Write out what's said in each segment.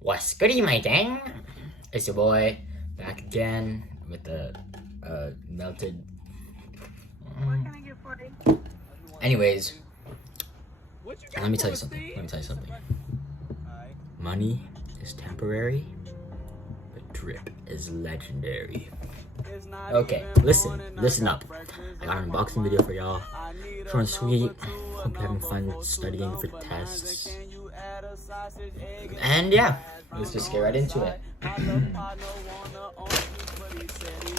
What's goody, my gang? It's your boy back again with the melted. Anyways, let me tell you something. Money is temporary, but drip is legendary. Okay, listen up. I got an unboxing video for y'all. Short and sweet. Hope you're having fun studying for tests. And yeah, let's just get right into it.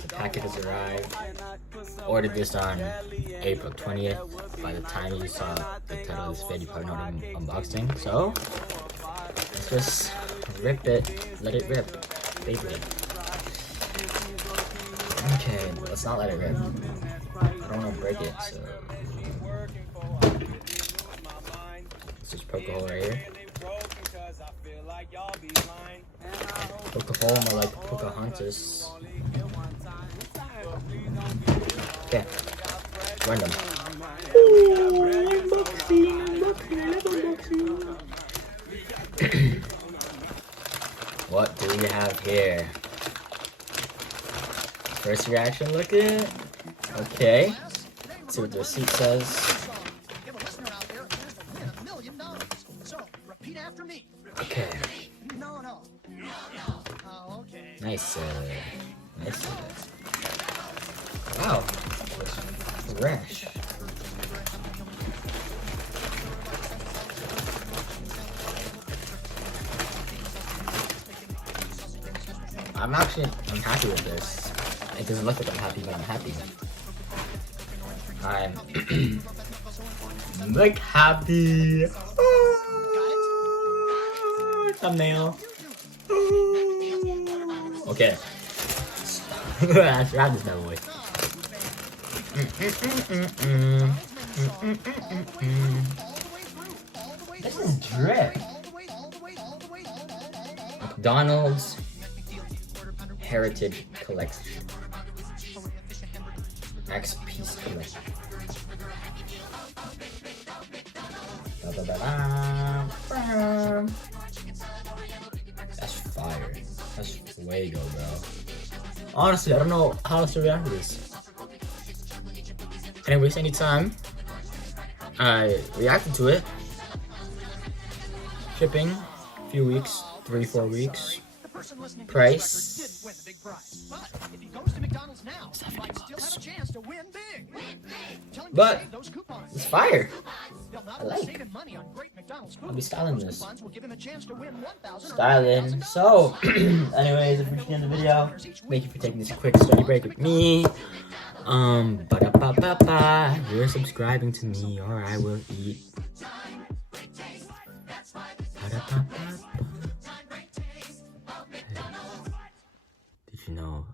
The package has arrived. Ordered this on April 20th. By the time you saw the title of this video, you probably know what I'm unboxing. So, let's just rip it. Let it rip. Baby. Okay, let's not let it rip. I don't want to break it, so let's just poke a hole right here. Poke a hole more like Pocahontas. Okay, random. What do we have here? First reaction looking. Okay. Let's see what the receipt says. Okay. Nice. Nice. Wow. Fresh. I'm happy with this. It doesn't look like I'm happy, but I'm happy. I'm like happy. Thumbnail. Okay. Let's grab this bad boy. This is drip. McDonald's Heritage Collection. X Piece Collection. That's fire. That's way go, bro. Honestly, I don't know how else to react to this. I didn't waste any time. I reacted to it. Shipping, a few weeks, 3-4 weeks. Price, $70. But it's fire. I like. I'll be styling this. Styling. So, anyways, if you're enjoying the video, thank you for taking this quick study break with me. You're subscribing to me, or I will eat. Did you know